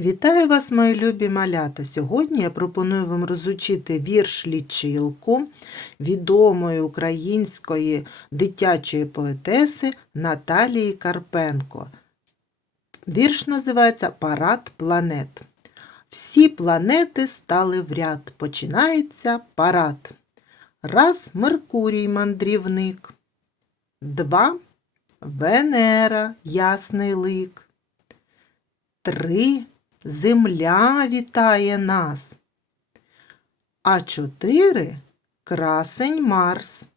Вітаю вас, мої любі малята! Сьогодні я пропоную вам розучити вірш лічилку відомої української дитячої поетеси Наталії Карпенко. Вірш називається Парад планет. Всі планети стали в ряд. Починається парад. Раз Меркурій мандрівник. Два Венера ясний лик. Три Земля вітає нас. А чотири красень Марс.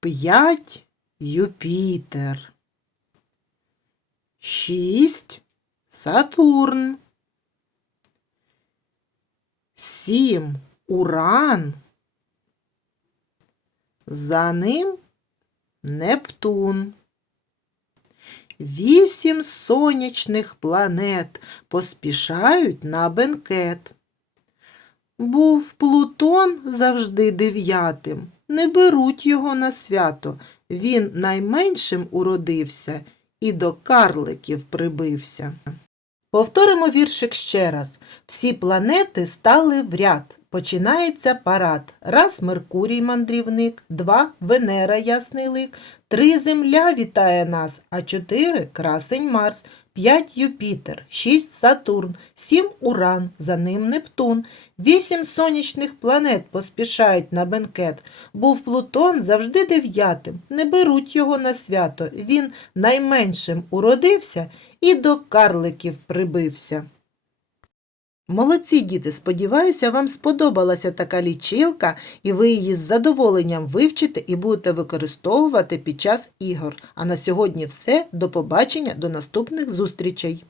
П'ять Юпітер. Шість Сатурн. Сім Уран. За ним Нептун. Вісім сонячних планет поспішають на бенкет. Був Плутон завжди дев'ятим, не беруть його на свято. Він найменшим уродився і до карликів прибився. Повторимо віршик ще раз. Всі планети стали в ряд. Починається парад. Раз Меркурій мандрівник, два Венера ясний лик, три Земля вітає нас, а чотири красень Марс, п'ять Юпітер, шість Сатурн, сім Уран, за ним Нептун, вісім сонячних планет поспішають на бенкет. Був Плутон завжди дев'ятим, не беруть його на свято. Він найменшим уродився і до карликів прибився. Молодці діти, сподіваюся, вам сподобалася така лічилка, і ви її з задоволенням вивчите і будете використовувати під час ігор. А на сьогодні все. До побачення, до наступних зустрічей!